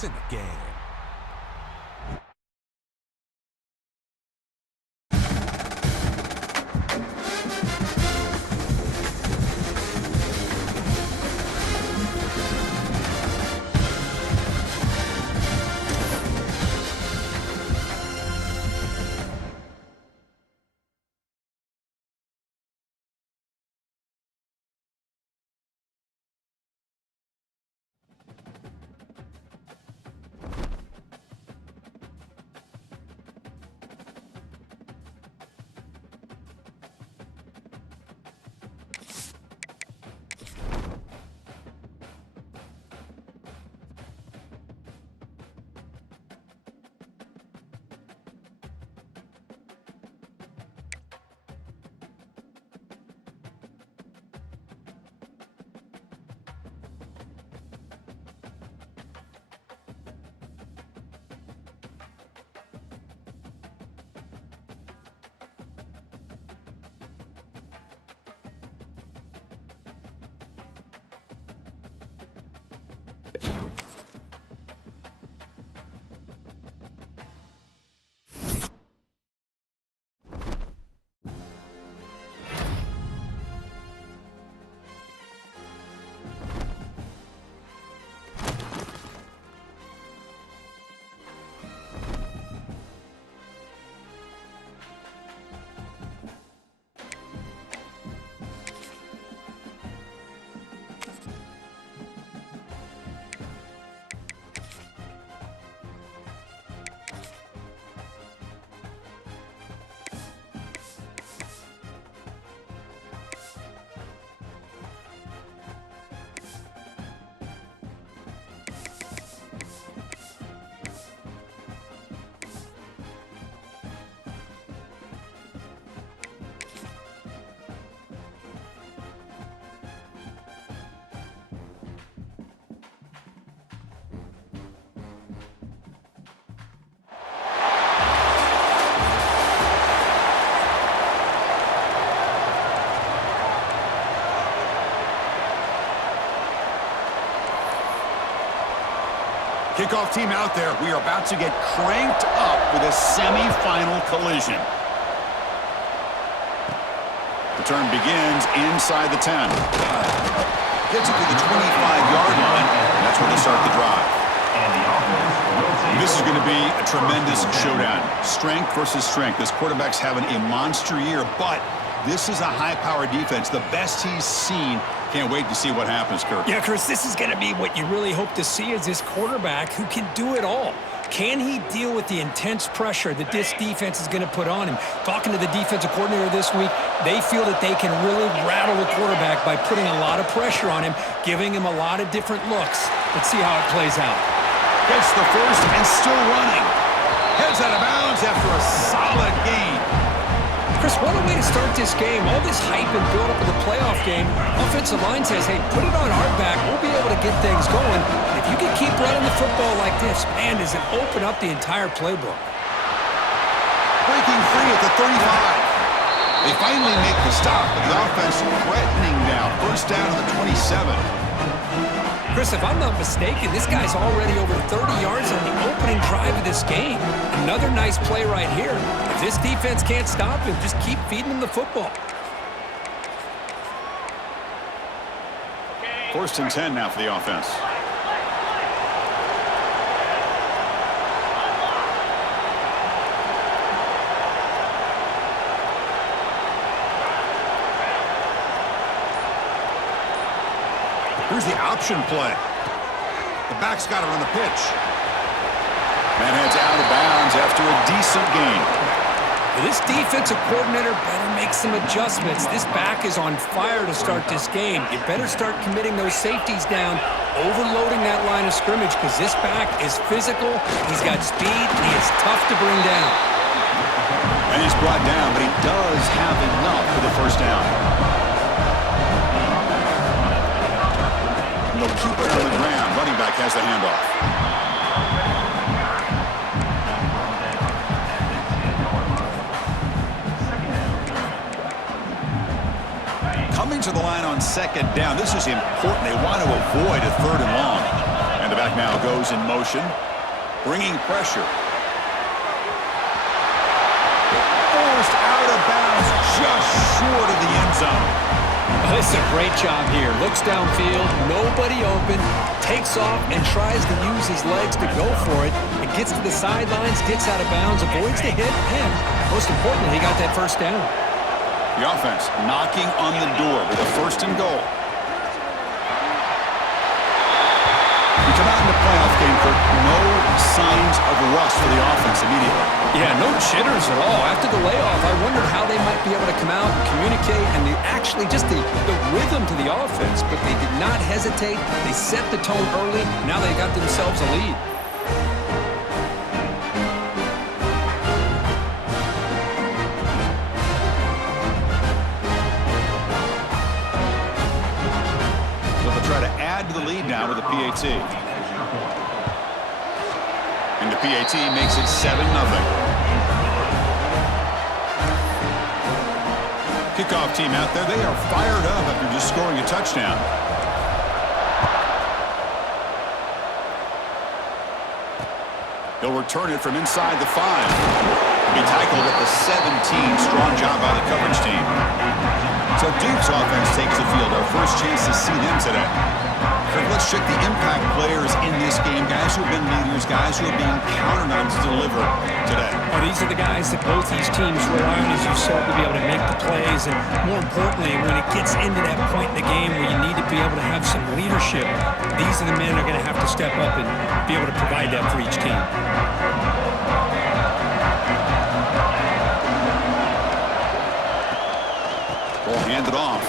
It's in the game. Kickoff team out there. We are about to get cranked up with a semi-final collision. The turn begins inside the 10. Gets it to the 25-yard line. And that's where they start the drive. This is going to be a tremendous showdown. Strength versus strength. This quarterback's having a monster year, but this is a high-powered defense. The best he's seen. Can't wait to see what happens, Kirk. Yeah, Chris, this is going to be what you really hope to see is this quarterback who can do it all. Can he deal with the intense pressure that this defense is going to put on him? Talking to the defensive coordinator this week, they feel that they can really rattle the quarterback by putting a lot of pressure on him, giving him a lot of different looks. Let's see how it plays out. Gets the first and still running. Heads out of bounds after a solid gain. Chris, what a way to start this game. All this hype and build-up of the playoff game. Offensive line says, hey, put it on our back. We'll be able to get things going. If you can keep running the football like this, man, does it open up the entire playbook. Breaking free at the 35. They finally make the stop, but the offense threatening now. First down to the 27. Chris, if I'm not mistaken, this guy's already over 30 yards on the opening drive of this game. Another nice play right here. If this defense can't stop him, just keep feeding him the football. First and 10 now for the offense. Here's the option play. The back's got it on the pitch. Man heads out of bounds after a decent gain. This defensive coordinator better make some adjustments. This back is on fire to start this game. You better start committing those safeties down, overloading that line of scrimmage, because this back is physical, he's got speed, and he is tough to bring down. And he's brought down, but he does have enough for the first down. They'll keep it on the ground. Running back has the handoff. Coming to the line on second down. This is important. They want to avoid a third and long. And And the back now goes in motion, bringing pressure. Forced out of bounds, just short of the end zone. Oh, this is a great job here. Looks downfield, nobody open, takes off and tries to use his legs to go for it. It gets to the sidelines, gets out of bounds, avoids the hit, and most importantly, he got that first down. The offense knocking on the door with a 1st and goal. We come out in the playoff game, Kirk. No signs of rust for the offense immediately. Yeah, no jitters at all. After the layoff, I wondered how they might be able to come out and communicate and actually just the rhythm to the offense, but they did not hesitate. They set the tone early. Now they got themselves a lead. Try to add to the lead now with a PAT. And the PAT makes it 7-0. Kickoff team out there, they are fired up after just scoring a touchdown. He'll return it from inside the 5. He tackled at the 17. Strong job by the coverage team. So Duke's offense takes the field. Our first chance to see them today. Let's check the impact players in this game. Guys who have been leaders, guys who are being counted on to deliver today. Well, these are the guys that both these teams rely on, as you said, to be able to make the plays. And more importantly, when it gets into that point in the game where you need to be able to have some leadership, these are the men that are going to have to step up and be able to provide that for each team. Ball handed off.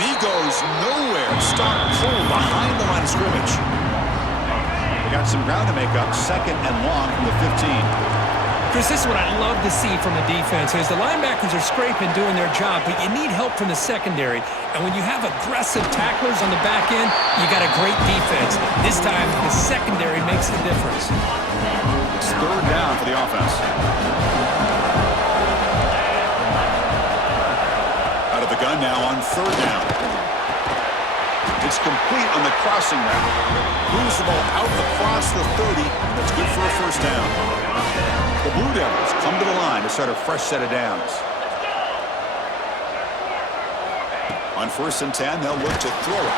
And he goes nowhere. Stop cold behind the line of scrimmage. They got some ground to make up. 2nd and long from the 15. Chris, this is what I love to see from the defense is the linebackers are scraping, doing their job, but you need help from the secondary. And when you have aggressive tacklers on the back end, you got a great defense. This time, the secondary makes the difference. It's 3rd down for the offense. Out of the gun now on 3rd down. It's complete on the crossing route. Moves the ball out across the 30, and that's good for a 1st down. The Blue Devils come to the line to start a fresh set of downs. On 1st and 10, they'll look to throw it.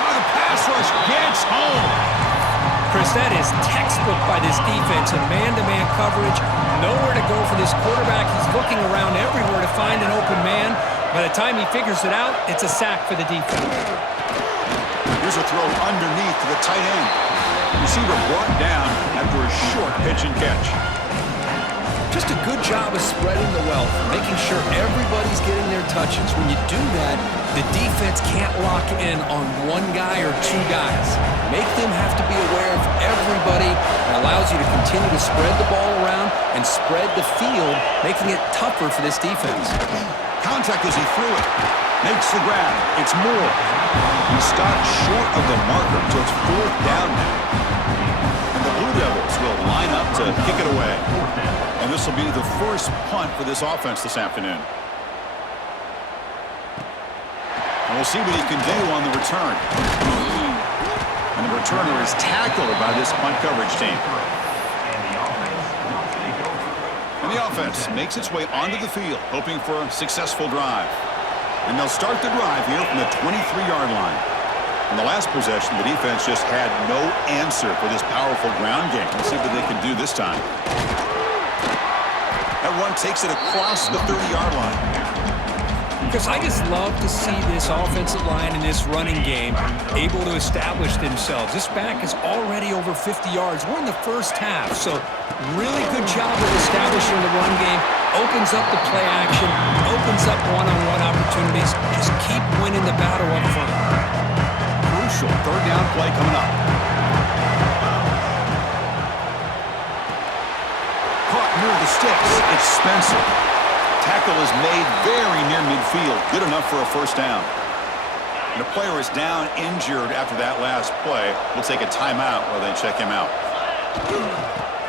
Oh, the pass rush gets home. Chris, that is textbook by this defense in man-to-man coverage. Nowhere to go for this quarterback. He's looking around everywhere to find an open man. By the time he figures it out, it's a sack for the defense. Here's a throw underneath to the tight end. Receiver brought down after a short pitch and catch. Just a good job of spreading the wealth, making sure everybody's getting their touches. When you do that, the defense can't lock in on one guy or 2 guys. Make them have to be aware of everybody. It allows you to continue to spread the ball around and spread the field, making it tougher for this defense. Contact as he threw it. Makes the grab. It's Moore. He stopped short of the marker, so it's 4th down now. And the Blue Devils will line up to kick it away. And this will be the first punt for this offense this afternoon. And we'll see what he can do on the return. And the returner is tackled by this punt coverage team. And the offense makes its way onto the field, hoping for a successful drive. And they'll start the drive here from the 23-yard line. In the last possession, the defense just had no answer for this powerful ground game. Let's see what they can do this time. That run takes it across the 30-yard line. Because I just love to see this offensive line in this running game able to establish themselves. This back is already over 50 yards. We're in the first half, so really good job of establishing the run game. Opens up the play action, opens up one-on-one opportunities. Just keep winning the battle up front. Crucial 3rd down play coming up. Caught near the sticks. It's Spencer. Tackle is made very near midfield. Good enough for a 1st down. And the player is down injured after that last play. We'll take a timeout while they check him out.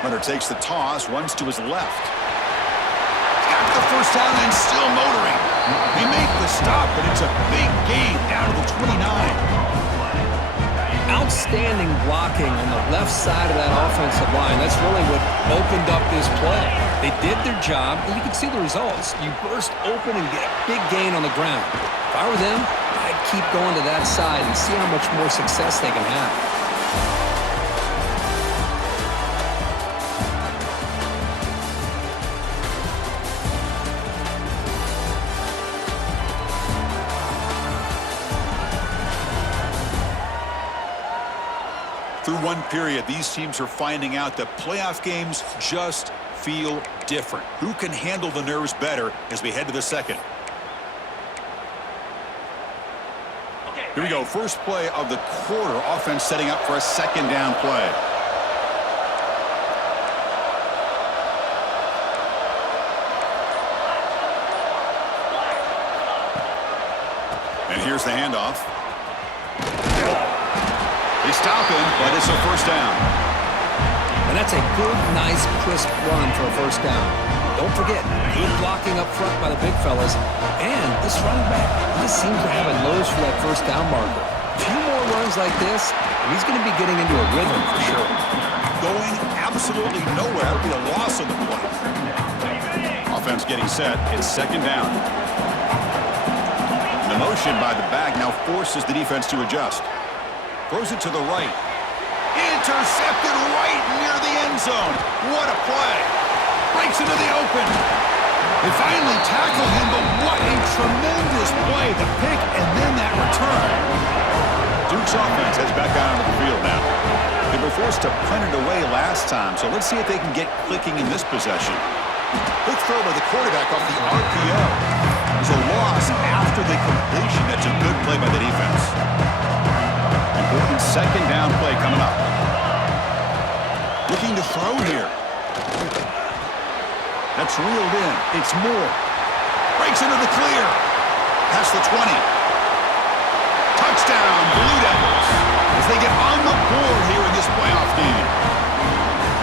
Hunter takes the toss, runs to his left. Got the 1st down and still motoring. They make the stop, but it's a big gain down to the 29. Outstanding blocking on the left side of that offensive line. That's really what opened up this play. They did their job, and you can see the results. You burst open and get a big gain on the ground. If I were them, I'd keep going to that side and see how much more success they can have. Through one period, these teams are finding out that playoff games just feel different. Who can handle the nerves better as we head to the second? Here we go. First play of the quarter. Offense setting up for a second down play. And here's the handoff. They stop him, but it's a first down. And that's a good, nice, crisp run for a first down. Don't forget, good blocking up front by the big fellas. And this running back just seems to have a nose for that first down marker. A few more runs like this, and he's going to be getting into a rhythm for sure. Going absolutely nowhere. It'll be a loss of the play. Offense getting set. It's second down. The motion by the back now forces the defense to adjust. Throws it to the right. Intercepted right near the end zone. What a play. Breaks into the open. They finally tackle him, but what a tremendous play. The pick and then that return. Duke's offense heads back out onto the field now. They were forced to punt it away last time, so let's see if they can get clicking in this possession. Quick throw by the quarterback off the RPO. There's a loss after the completion. That's a good play by the defense. Important second down play coming up. Looking to throw here. That's reeled in. It's Moore. Breaks into the clear. Past the 20. Touchdown, Blue Devils, as they get on the board here in this playoff game.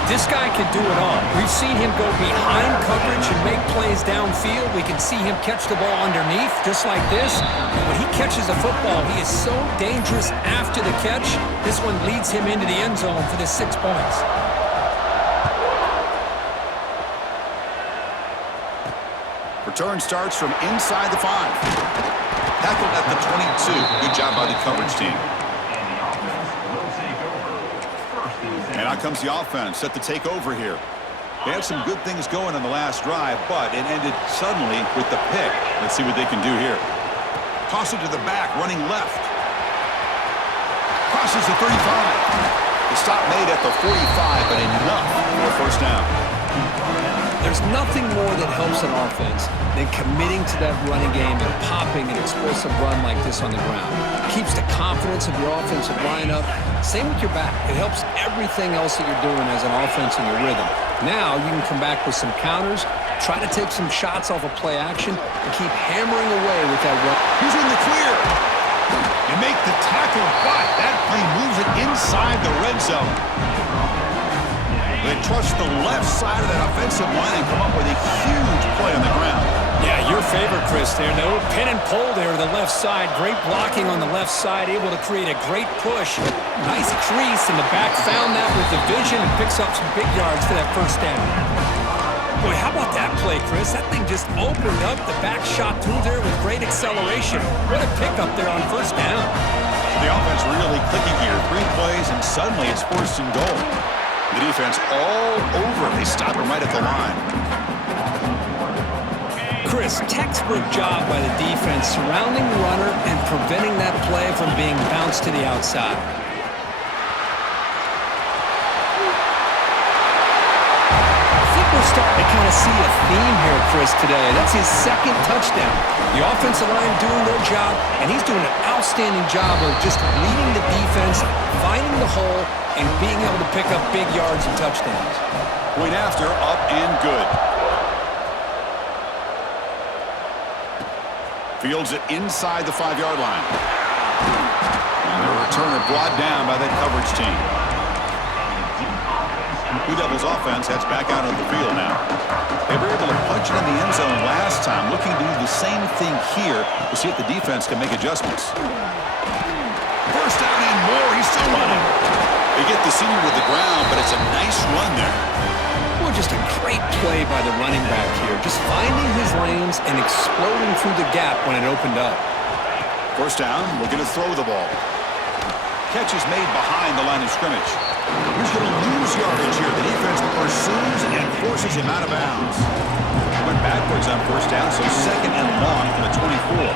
This guy can do it all. We've seen him go behind coverage and make plays downfield. We can see him catch the ball underneath, just like this. And when he catches the football, he is so dangerous after the catch. This one leads him into the end zone for the 6 points. Return starts from inside the 5. Tackled at the 22. Good job by the coverage team. And out comes the offense, set to take over here. They had some good things going on the last drive, but it ended suddenly with the pick. Let's see what they can do here. Toss it to the back, running left. Crosses the 35. The stop made at the 45, but enough for a first down. There's nothing more that helps an offense than committing to that running game and popping an explosive run like this on the ground. Keeps the confidence of your offensive line up. Same with your back. It helps everything else that you're doing as an offense in your rhythm. Now you can come back with some counters, try to take some shots off of play action, and keep hammering away with that run. He's in the clear. And make the tackle, but that play moves it inside the red zone. They trust the left side of that offensive line and come up with a huge play on the ground. Yeah, your favorite, Chris, there. No pin and pull there to the left side. Great blocking on the left side, able to create a great push. Nice crease, and the back found that with the vision and picks up some big yards for that first down. Boy, how about that play, Chris? That thing just opened up. The back shot through there with great acceleration. What a pickup there on first down. The offense really clicking here. 3 plays, and suddenly it's first and goal. The defense all over. They stop him right at the line. Chris, textbook job by the defense surrounding the runner and preventing that play from being bounced to the outside. I think we're starting to kind of see a theme here, Chris, today. That's his second touchdown. The offensive line doing their job, and he's doing an outstanding job of just leading the defense, finding the hole, and being able to pick up big yards and touchdowns. Point after, up and good. Fields it inside the 5-yard line. And the returner brought down by that coverage team. Blue Devils offense heads back out on the field now. They were able to punch it in the end zone last time, looking to do the same thing here to see if the defense can make adjustments. First down and more. He's still running. They get the senior to the ground, but it's a nice run there. Well, just a great play by the running back here. Just finding his lanes and exploding through the gap when it opened up. First down, looking to throw the ball. Catch is made behind the line of scrimmage. He's going to lose yardage here. The defense pursues and forces him out of bounds. Went backwards on first down, so second and long for the 24.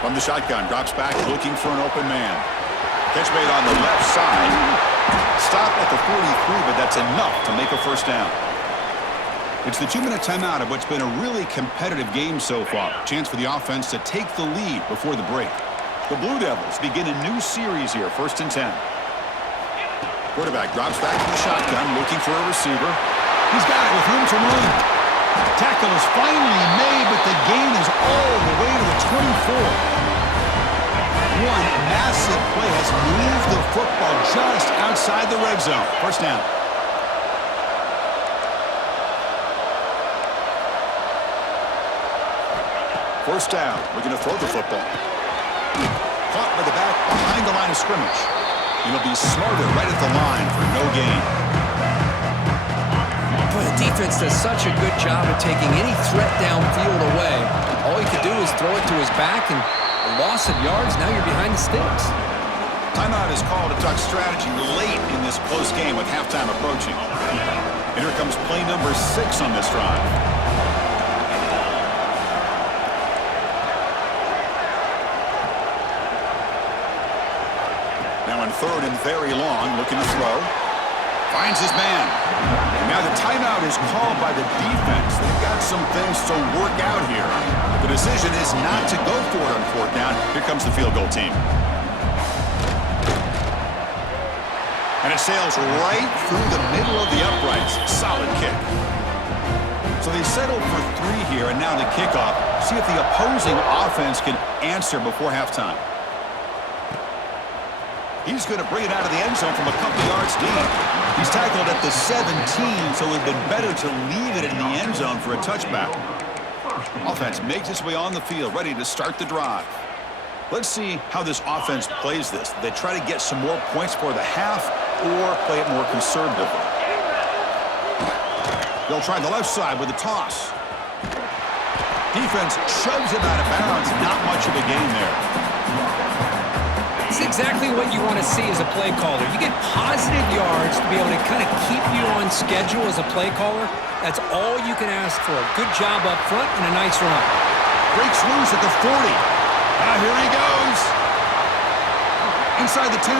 From the shotgun, drops back looking for an open man. Catch made on the left side. Stop at the 43, but that's enough to make a first down. It's the 2-minute timeout of what's been a really competitive game so far. Chance for the offense to take the lead before the break. The Blue Devils begin a new series here, 1st and 10. Quarterback drops back to the shotgun, looking for a receiver. He's got it with room to run. Tackle is finally made, but the gain is all the way to the 24. One massive play has moved the football just outside the red zone. First down. First down. Looking to throw the football. Caught by the back behind the line of scrimmage. It'll be smarter right at the line for no gain. Boy, the defense does such a good job of taking any threat downfield away. All you could do is throw it to his back, and a loss of yards, now you're behind the sticks. Timeout is called to talk strategy late in this close game with halftime approaching. And here comes play number 6 on this drive. Now on 3rd and very long, looking to throw. Finds his man. And now the timeout is called by the defense. They've got some things to work out here. The decision is not to go for it on 4th down. Here comes the field goal team. And it sails right through the middle of the uprights. Solid kick. So they settled for 3 here, and now the kickoff. See if the opposing offense can answer before halftime. He's going to bring it out of the end zone from a couple yards deep. He's tackled at the 17, so it would have been better to leave it in the end zone for a touchback. Offense makes its way on the field, ready to start the drive. Let's see how this offense plays this. They try to get some more points for the half or play it more conservatively. They'll try the left side with a toss. Defense shoves him out of bounds. Not much of a gain there. It's exactly what you want to see as a play caller. You get positive yards to be able to kind of keep you on schedule as a play caller. That's all you can ask for. Good job up front and a nice run. Breaks loose at the 40. Now here he goes. Inside the 10.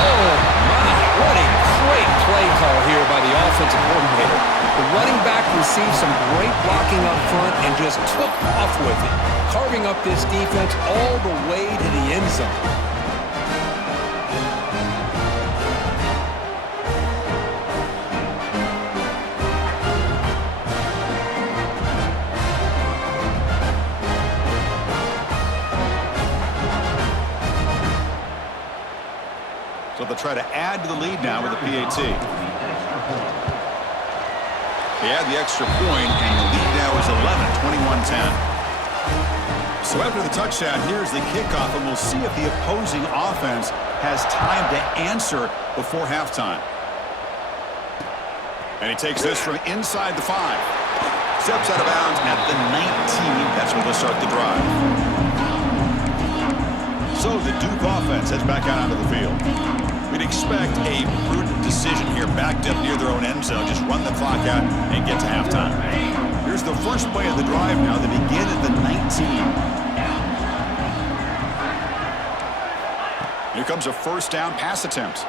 Oh, my. What a great play call here by the offensive coordinator. The running back received some great blocking up front and just took off with it, carving up this defense all the way to the end zone. So they'll try to add to the lead now with a PAT. They add the extra point, and the lead now is 11, 21-10. So after the touchdown, here's the kickoff, and we'll see if the opposing offense has time to answer before halftime. And he takes this from inside the 5. Steps out of bounds at the 19. That's where they'll start the drive. So the Duke offense heads back out onto the field. We'd expect a prudent decision here, backed up near their own end zone. Just run the clock out and get to halftime. Here's the first play of the drive now. They begin at the 19. Here comes a first down pass attempt.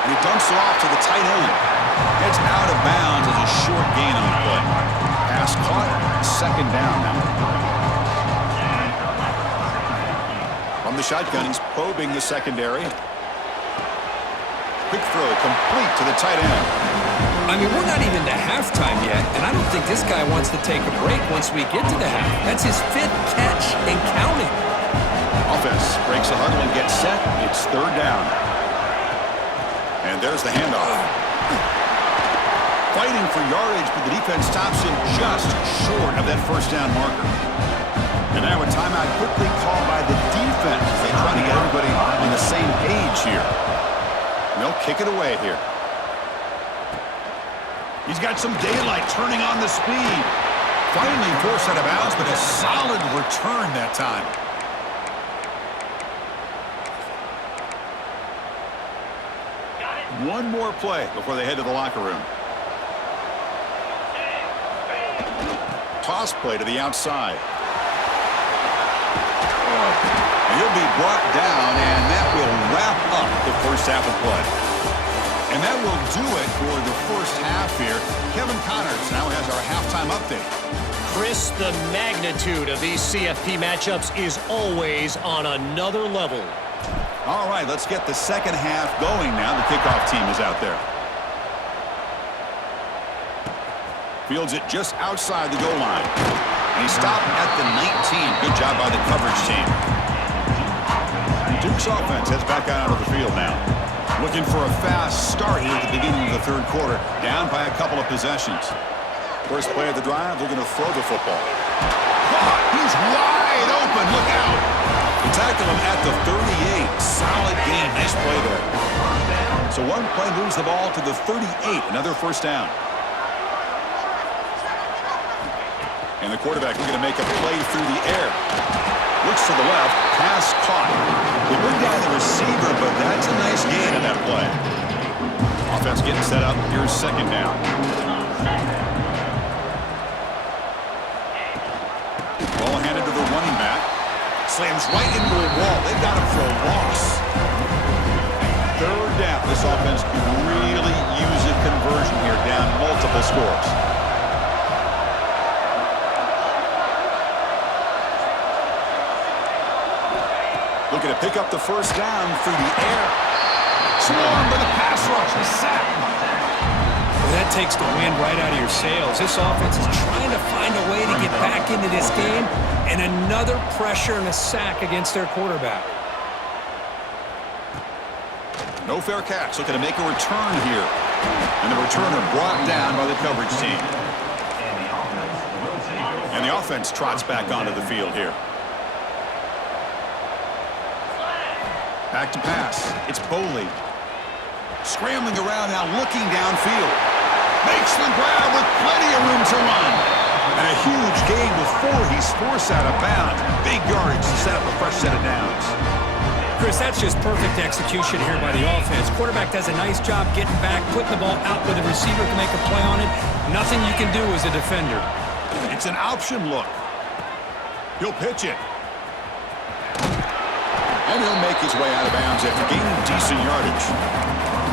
And he dumps it off to the tight end. Heads out of bounds as a short gain on the play. Pass caught, second down now. From the shotgun, he's probing the secondary. Quick throw, complete to the tight end. I mean, we're not even to halftime yet, and I don't think this guy wants to take a break once we get to the half. That's his 5th catch and counting. Offense breaks the huddle and gets set. It's third down. And there's the handoff. fighting for yardage, but the defense stops him just short of that first down marker. And now a timeout quickly called by the defense as they try to get everybody on the same page here. And they'll kick it away here. He's got some daylight turning on the speed. Finally forced out of bounds, but a solid return that time. One more play before they head to the locker room. Toss play to the outside. And he'll be brought down, and that will wrap up the first half of play. And that will do it for the first half here. Kevin Connors now has our halftime update. Chris, the magnitude of these CFP matchups is always on another level. All right, let's get the second half going now. The kickoff team is out there. Fields it just outside the goal line. And he stopped at the 19. Good job by the coverage team. Duke's offense heads back out onto the field now. Looking for a fast start here at the beginning of the third quarter. Down by a couple of possessions. First play of the drive, they're going to throw the football. Oh, he's wide open. Look out. They tackle him at the 38. Solid game. Nice play there. So one play moves the ball to the 38. Another first down. And the quarterback looking to make a play through the air. Looks to the left. Pass caught. They bring down the receiver, but that's a nice gain on that play. Offense getting set up. Here's second down. Ball handed to the running back. Slams right into a wall. They've got him for a loss. Third down. This offense can really use a conversion here, down multiple scores. Looking to pick up the first down through the air. Swarmed by the pass rush. A sack. Well, that takes the wind right out of your sails. This offense is trying to find a way to get back into this game, and another pressure and a sack against their quarterback. No fair catch. Looking to make a return here. And the returner brought down by the coverage team. And the offense trots back onto the field here. Back to pass. It's Boley. Scrambling around now, looking downfield. Makes the grab with plenty of room to run. And a huge gain before he's forced out of bounds. Big yardage to set up a fresh set of downs. Chris, that's just perfect execution here by the offense. Quarterback does a nice job getting back, putting the ball out where the receiver can make a play on it. Nothing you can do as a defender. It's an option look. He'll pitch it. And he'll make his way out of bounds after gaining decent yardage.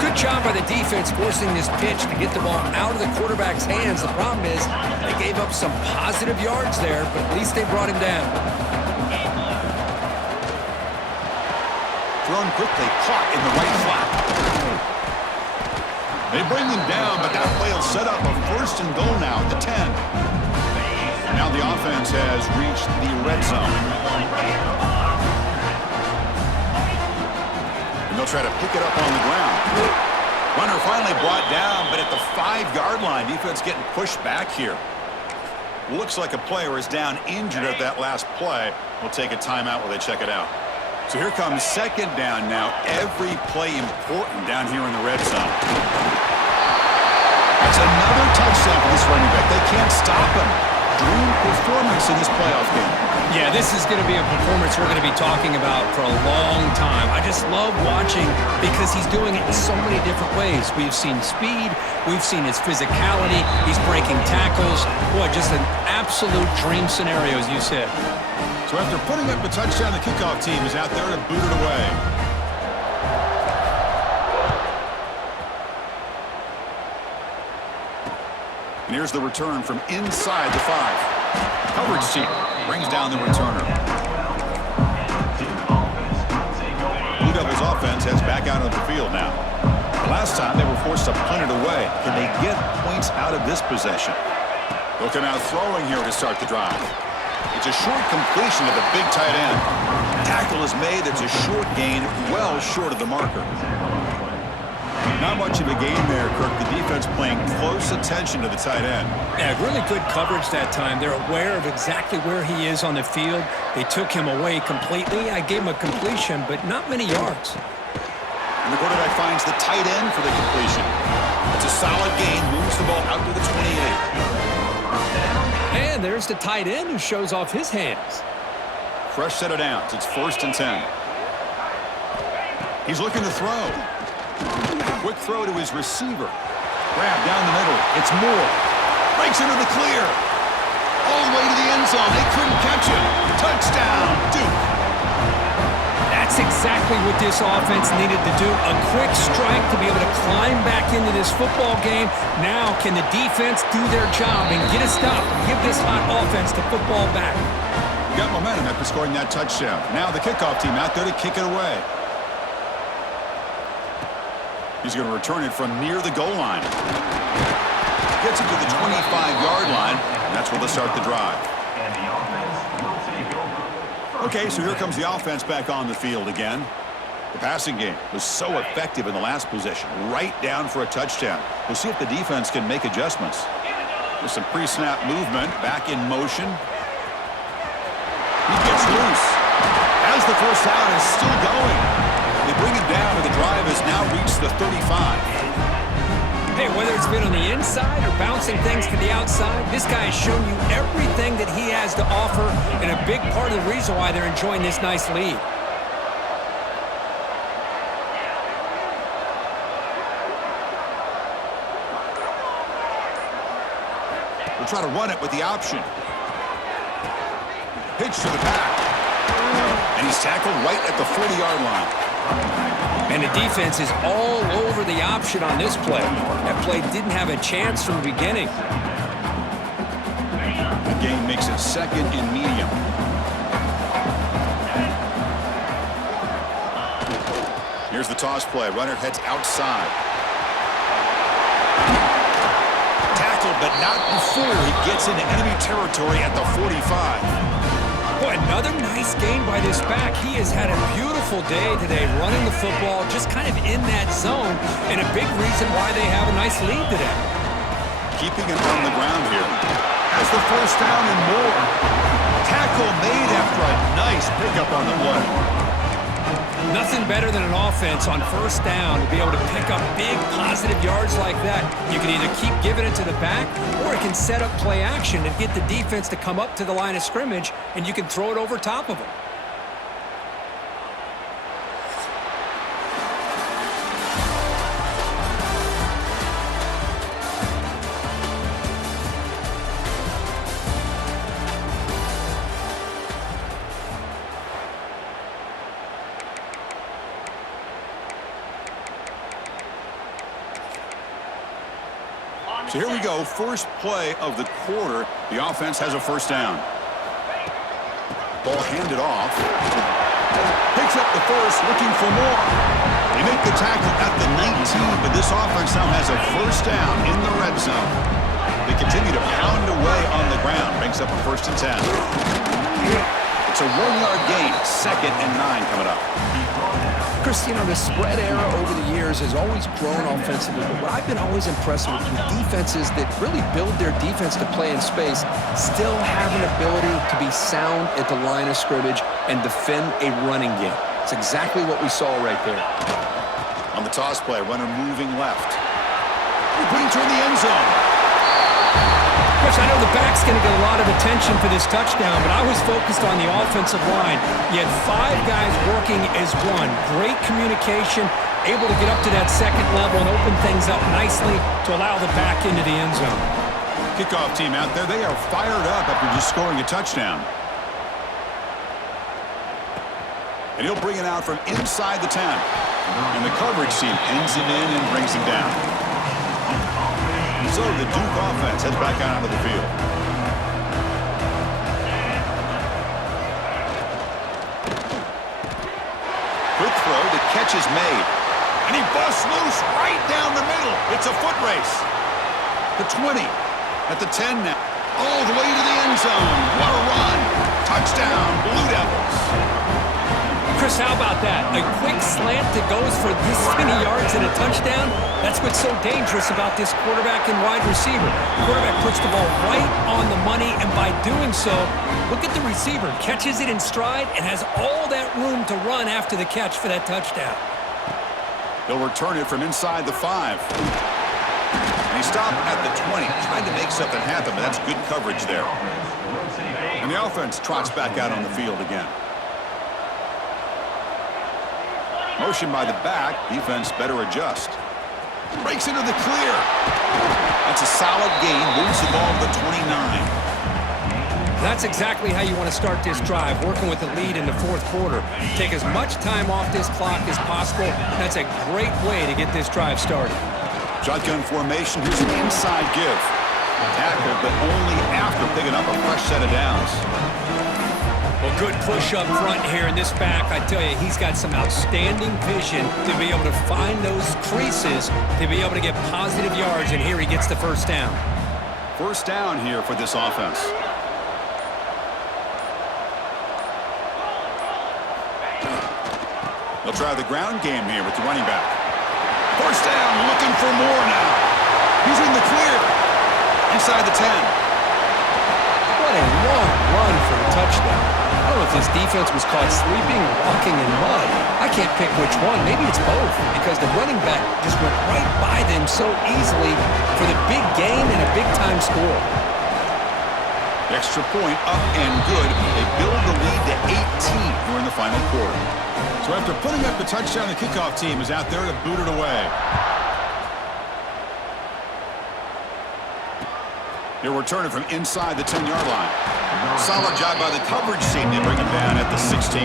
Good job by the defense forcing this pitch to get the ball out of the quarterback's hands. The problem is they gave up some positive yards there, but at least they brought him down. Thrown quickly, caught in the right flat. They bring him down, but that play will set up a first and goal now at the 10. Now the offense has reached the red zone. They'll try to pick it up on the ground. Runner finally brought down, but at the 5-yard line, defense getting pushed back here. Looks like a player is down injured at that last play. We'll take a timeout while they check it out. So here comes second down now. Every play important down here in the red zone. That's another touchdown for this running back. They can't stop him. Dream performance in this playoff game. Yeah, this is going to be a performance we're going to be talking about for a long time. I just love watching because he's doing it in so many different ways. We've seen speed. We've seen his physicality. He's breaking tackles. Boy, just an absolute dream scenario, as you said. So after putting up a touchdown, the kickoff team is out there to boot it away. And here's the return from inside the 5. Coverage team brings down the returner. Blue Devils offense heads back out of the field now. The last time they were forced to punt it away. Can they get points out of this possession? Looking out throwing here to start the drive. It's a short completion to the big tight end. Tackle is made. It's a short gain, well short of the marker. Not much of a game there, Kirk. The defense paying close attention to the tight end. Yeah, really good coverage that time. They're aware of exactly where he is on the field. They took him away completely. I gave him a completion, but not many yards. And the quarterback finds the tight end for the completion. It's a solid gain, moves the ball out to the 28. And there's the tight end who shows off his hands. Fresh set of downs. It's 1st and 10. He's looking to throw. Quick throw to his receiver. Grab down the middle. It's Moore. Breaks into the clear. All the way to the end zone. They couldn't catch him. Touchdown, Duke. That's exactly what this offense needed to do. A quick strike to be able to climb back into this football game. Now can the defense do their job and get a stop and give this hot offense the football back? You got momentum after scoring that touchdown. Now the kickoff team out there to kick it away. He's going to return it from near the goal line. Gets it to the 25-yard line, and that's where they'll start the drive. Okay, so here comes the offense back on the field again. The passing game was so effective in the last possession, right down for a touchdown. We'll see if the defense can make adjustments. With some pre-snap movement, back in motion. He gets loose. As the first down is still going. They bring it down, and the drive has now reached the 35. Hey, whether it's been on the inside or bouncing things to the outside, this guy has shown you everything that he has to offer, and a big part of the reason why they're enjoying this nice lead. We'll try to run it with the option. Pitch to the back. And he's tackled right at the 40-yard line. And the defense is all over the option on this play. That play didn't have a chance from the beginning. The game makes it 2nd and medium. Here's the toss play. Runner heads outside. Tackled, but not before he gets into enemy territory at the 45. Boy, another nice game by this back. He has had a beautiful day today running the football, just kind of in that zone, and a big reason why they have a nice lead today. Keeping it on the ground here. Has the first down and more. Tackle made after a nice pickup on the play. Nothing better than an offense on first down to be able to pick up big positive yards like that. You can either keep giving it to the back, or it can set up play action and get the defense to come up to the line of scrimmage, and you can throw it over top of them. So here we go, first play of the quarter. The offense has a first down. Ball handed off. Picks up the first, looking for more. They make the tackle at the 19, but this offense now has a first down in the red zone. They continue to pound away on the ground. Brings up a 1st and 10. It's a 1-yard gain, 2nd and 9 coming up. Chris, you know, the spread era over the years has always grown offensively, but what I've been always impressed with defenses that really build their defense to play in space still have an ability to be sound at the line of scrimmage and defend a running game. It's exactly what we saw right there. On the toss play, runner moving left. Putting toward the end zone. Coach, I know the back's going to get a lot of attention for this touchdown, but I was focused on the offensive line. You had 5 guys working as one. Great communication, able to get up to that second level and open things up nicely to allow the back into the end zone. Kickoff team out there, they are fired up after just scoring a touchdown. And he'll bring it out from inside the 10. And the coverage team pins him in and brings him down. So the Duke offense heads back out onto the field. Quick throw, the catch is made. And he busts loose right down the middle. It's a foot race. The 20, at the 10 now. All the way to the end zone. What a run. Touchdown, Blue Devils. Chris, how about that? A quick slant that goes for this many yards and a touchdown? That's what's so dangerous about this quarterback and wide receiver. Quarterback puts the ball right on the money, and by doing so, look at the receiver. Catches it in stride and has all that room to run after the catch for that touchdown. They'll return it from inside the 5. And he stopped at the 20, trying to make something happen, but that's good coverage there. And the offense trots back out on the field again. Motion by the back. Defense better adjust. Breaks into the clear. That's a solid gain. Moves the ball to the 29. That's exactly how you want to start this drive, working with the lead in the fourth quarter. Take as much time off this clock as possible. That's a great way to get this drive started. Shotgun formation. Here's an inside give. Tackle, but only after picking up a fresh set of downs. Well, good push up front here in this back. I tell you, he's got some outstanding vision to be able to find those creases, to be able to get positive yards, and here he gets the first down. First down here for this offense. They'll try the ground game here with the running back. First down, looking for more now. He's in the clear. Inside the 10. What a long run for a touchdown. I don't know if this defense was caught sleeping or walking in mud. I can't pick which one. Maybe it's both, because the running back just went right by them so easily for the big gain and a big-time score. Extra point up and good. They build the lead to 18 here in the final quarter. So after putting up the touchdown, the kickoff team is out there to boot it away. He'll return it from inside the 10-yard line. Solid job by the coverage team. They bring him down at the 16.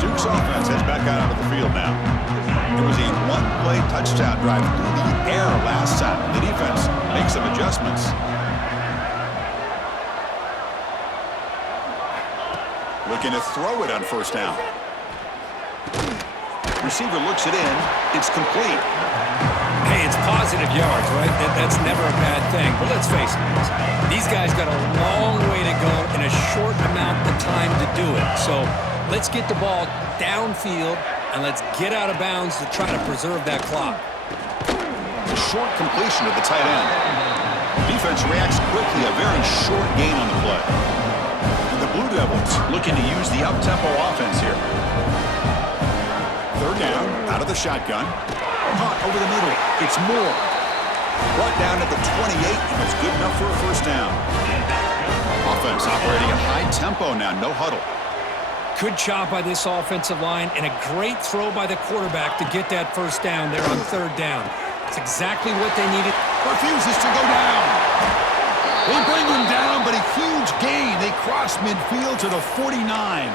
Duke's offense heads back out onto the field now. It was a one-play touchdown drive through the air last time. The defense makes some adjustments. Looking to throw it on first down. Receiver looks it in. It's complete. Hey, it's positive yards, right? That's never a bad thing. But let's face it, these guys got a long way to go in a short amount of time to do it. So let's get the ball downfield, and let's get out of bounds to try to preserve that clock. A short completion to the tight end. Defense reacts quickly, a very short gain on the play. And the Blue Devils looking to use the up-tempo offense here. Third down, out of the shotgun. Caught over the middle. It's Moore. Brought down at the 28, and it's good enough for a first down. Offense operating at high tempo now, no huddle. Good job by this offensive line, and a great throw by the quarterback to get that first down there on third down. It's exactly what they needed. Refuses to go down. They bring him down, but a huge gain. They cross midfield to the 49.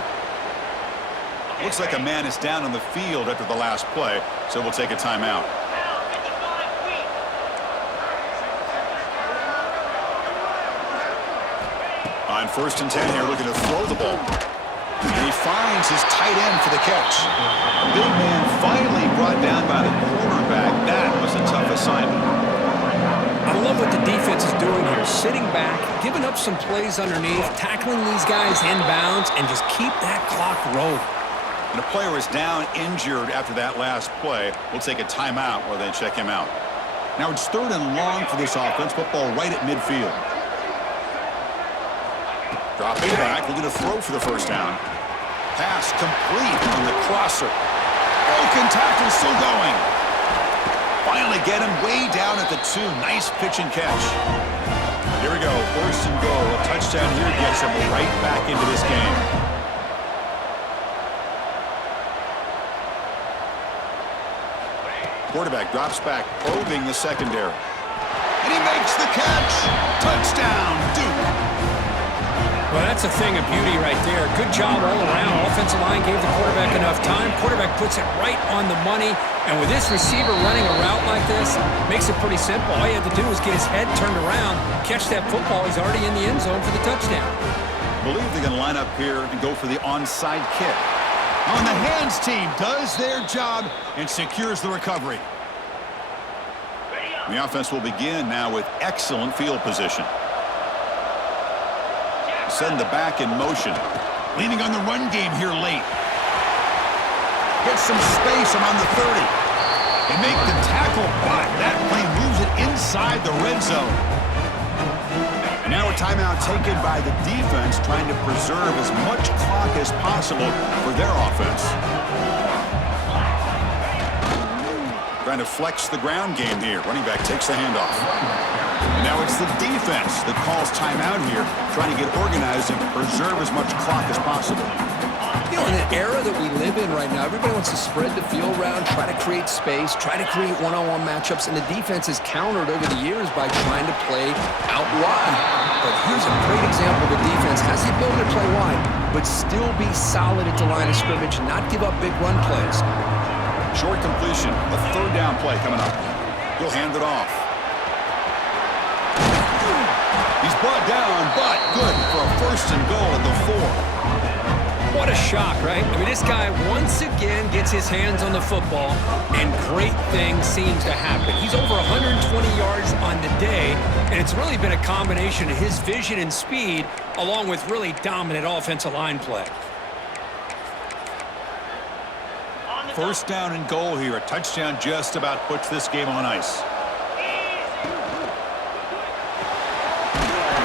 Looks like a man is down on the field after the last play, so we'll take a timeout. On first and 10 here, looking to throw the ball. And he finds his tight end for the catch. Big man finally brought down by the quarterback. That was a tough assignment. I love what the defense is doing here. Sitting back, giving up some plays underneath, tackling these guys inbounds, and just keep that clock rolling. And a player is down injured after that last play. We'll take a timeout while they check him out. Now it's third and long for this offense. Football right at midfield. Dropping back, looking to throw for the first down. Pass complete on the crosser. Broken tackle still going. Finally get him way down at the 2. Nice pitch and catch. Here we go, first and goal. A touchdown here gets him right back into this game. Quarterback drops back, probing the secondary. And he makes the catch. Touchdown, Duke. Well, that's a thing of beauty right there. Good job all around. Offensive line gave the quarterback enough time. Quarterback puts it right on the money. And with this receiver running a route like this, makes it pretty simple. All you had to do was get his head turned around, catch that football. He's already in the end zone for the touchdown. I believe they're going to line up here and go for the onside kick. On the hands team does their job and secures the recovery. The offense will begin now with excellent field position. Send the back in motion. Leaning on the run game here late. Gets some space around the 30. They make the tackle, but that play moves it inside the red zone. And now a timeout taken by the defense, trying to preserve as much clock as possible for their offense. Trying to flex the ground game here. Running back takes the handoff. And now it's the defense that calls timeout here, trying to get organized and preserve as much clock as possible. You know, in the era that we live in right now, everybody wants to spread the field around, try to create space, try to create one-on-one matchups, and the defense has countered over the years by trying to play out wide. But here's a great example. The defense has the ability to play wide, but still be solid at the line of scrimmage and not give up big run plays. Short completion, a third down play coming up. He'll hand it off. He's brought down, but good for a first and goal at the 4. What a shock, right? I mean, this guy once again gets his hands on the football, and great things seems to happen. He's over 120 yards on the day, and it's really been a combination of his vision and speed, along with really dominant offensive line play. First down and goal here. A touchdown just about puts this game on ice.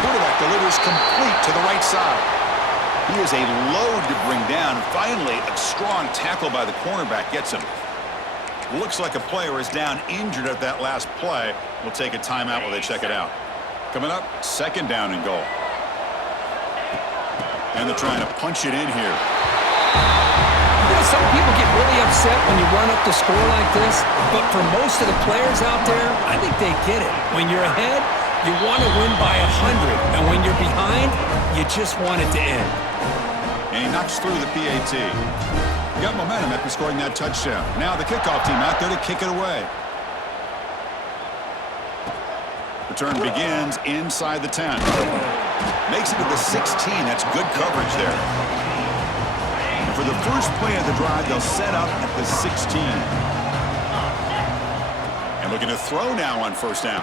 Quarterback delivers complete to the right side. He is a load to bring down. Finally, a strong tackle by the cornerback gets him. Looks like a player is down injured at that last play. We'll take a timeout while they check it out. Coming up, second down and goal. And they're trying to punch it in here. You know, some people get really upset when you run up the score like this, but for most of the players out there, I think they get it. When you're ahead, you want to win by 100, and when you're behind, you just want it to end. And he knocks through the PAT. Got momentum after scoring that touchdown. Now the kickoff team out there to kick it away. Return begins inside the 10. Makes it to the 16. That's good coverage there. And for the first play of the drive, they'll set up at the 16. And looking to throw now on first down.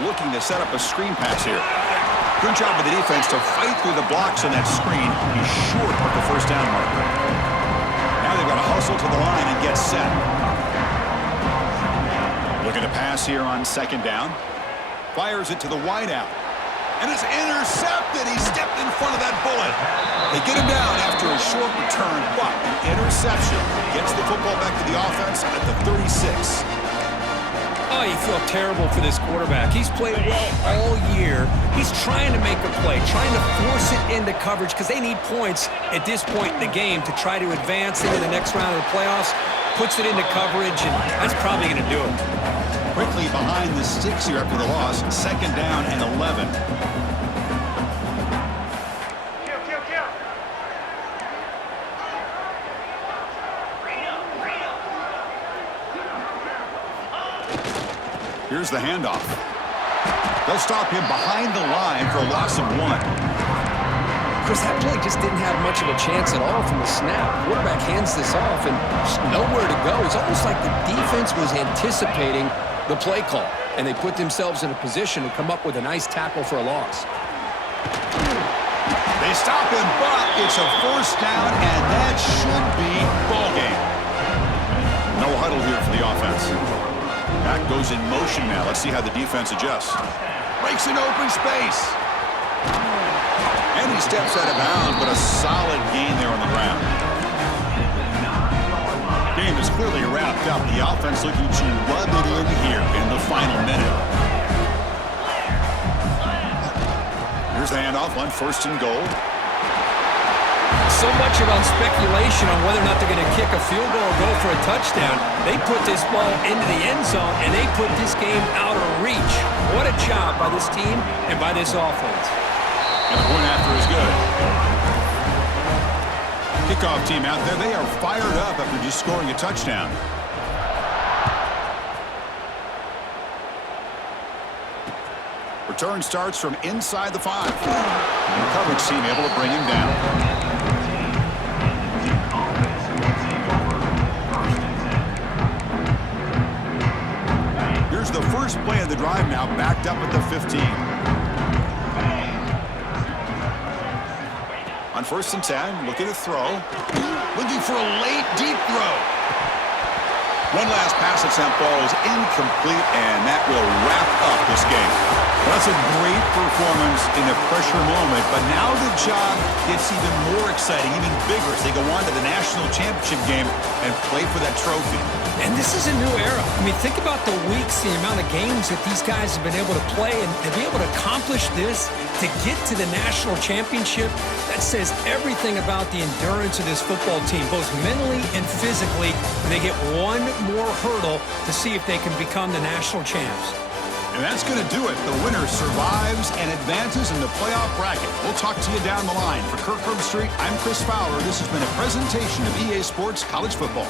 Looking to set up a screen pass here. Good job of the defense to fight through the blocks on that screen. He's short of the first down marker. Now they've got to hustle to the line and get set. Looking to pass here on second down. Fires it to the wideout. And it's intercepted. He stepped in front of that bullet. They get him down after a short return, but an interception gets the football back to the offense at the 36. Oh, you feel terrible for this quarterback. He's played well all year. He's trying to make a play, trying to force it into coverage because they need points at this point in the game to try to advance into the next round of the playoffs. Puts it into coverage, and that's probably going to do it. Quickly behind the sticks here after the loss. Second down and 11. Here's the handoff. They'll stop him behind the line for a loss of 1. Chris, that play just didn't have much of a chance at all from the snap. Quarterback hands this off and just nowhere to go. It's almost like the defense was anticipating the play call, and they put themselves in a position to come up with a nice tackle for a loss. They stop him, but it's a first down, and that should be ball game. No huddle here for the offense. Back goes in motion now. Let's see how the defense adjusts. Breaks an open space. And he steps out of bounds, but a solid gain there on the ground. Game is clearly wrapped up. The offense looking to rub it in here in the final minute. Here's the handoff on first and goal. So much about speculation on whether or not they're going to kick a field goal or go for a touchdown. They put this ball into the end zone, and they put this game out of reach. What a job by this team and by this offense. And the point after is good. Kickoff team out there. They are fired up after just scoring a touchdown. Return starts from inside the 5. And the coverage team able to bring him down. Here's the first play of the drive now, backed up at the 15. On 1st and 10, looking to throw. Looking for a late, deep throw. One last pass attempt, ball is incomplete, and that will wrap up this game. Well, that's a great performance in a pressure moment, but now the job gets even more exciting, even bigger as they go on to the national championship game and play for that trophy. And this is a new era. I mean, think about the weeks, the amount of games that these guys have been able to play, and to be able to accomplish this, to get to the national championship, that says everything about the endurance of this football team, both mentally and physically. And they get one more hurdle to see if they can become the national champs. And that's going to do it. The winner survives and advances in the playoff bracket. We'll talk to you down the line. For Kirk Herbstreit, I'm Chris Fowler. This has been a presentation of EA Sports College Football.